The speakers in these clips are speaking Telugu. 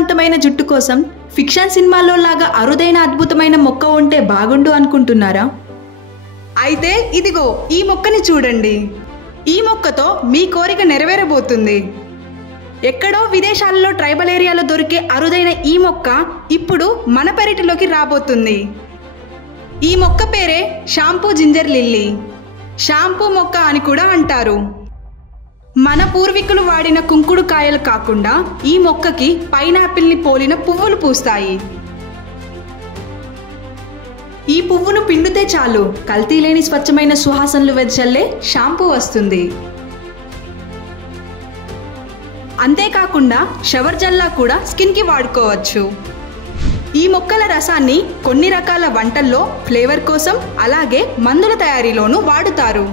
ఆరోగ్యవంతమైన జుట్టు కోసం ఫిక్షన్ సినిమాల్లో లాగా అరుదైన అద్భుతమైన మొక్క ఉంటే బాగుండు అనుకుంటున్నారా? అయితే ఇదిగో ఈ మొక్కని చూడండి. ఈ మొక్కతో మీ కోరిక నెరవేరబోతుంది. ఎక్కడో విదేశాలలో ట్రైబల్ ఏరియాలో దొరికే అరుదైన ఈ మొక్క ఇప్పుడు మన పెరటిలోకి రాబోతుంది. ఈ మొక్క పేరే షాంపూ జింజర్ లిల్లీ. షాంపూ మొక్క అని కూడా అంటారు. మన పూర్వీకులు వాడిన కుంకుడు కాయలు కాకుండా ఈ మొక్కకి పైనాపిల్ని పోలిన పువ్వులు పూస్తాయి. ఈ పువ్వును పిండితే చాలు కల్తీ లేని స్వచ్ఛమైన సువాసనలు వెదజల్లే షాంపూ వస్తుంది. అంతేకాకుండా షవర్ జెల్లా కూడా స్కిన్కి వాడుకోవచ్చు. ఈ మొక్కల రసాన్ని కొన్ని రకాల వంటల్లో ఫ్లేవర్ కోసం అలాగే మందుల తయారీలోనూ వాడుతారు.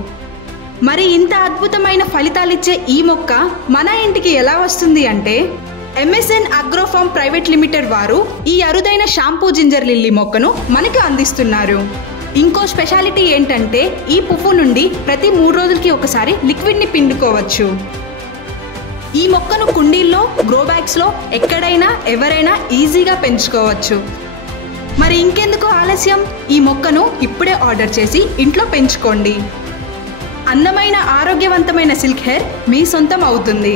మరి ఇంత అద్భుతమైన ఫలితాలిచ్చే ఈ మొక్క మన ఇంటికి ఎలా వస్తుంది అంటే MSN అగ్రోఫార్మ్ ప్రైవేట్ లిమిటెడ్ వారు ఈ అరుదైన షాంపూ జింజర్ లిల్లీ మొక్కను మనకు అందిస్తున్నారు. ఇంకో స్పెషాలిటీ ఏంటంటే ఈ పువ్వు నుండి ప్రతి 3 రోజులకి ఒకసారి లిక్విడ్ని పిండుకోవచ్చు. ఈ మొక్కను కుండీల్లో, గ్రో బ్యాగ్స్లో ఎక్కడైనా ఎవరైనా ఈజీగా పెంచుకోవచ్చు. మరి ఇంకెందుకు ఆలస్యం? ఈ మొక్కను ఇప్పుడే ఆర్డర్ చేసి ఇంట్లో పెంచుకోండి. అందమైన ఆరోగ్యవంతమైన సిల్క్ హెయిర్ మీ సొంతం అవుతుంది.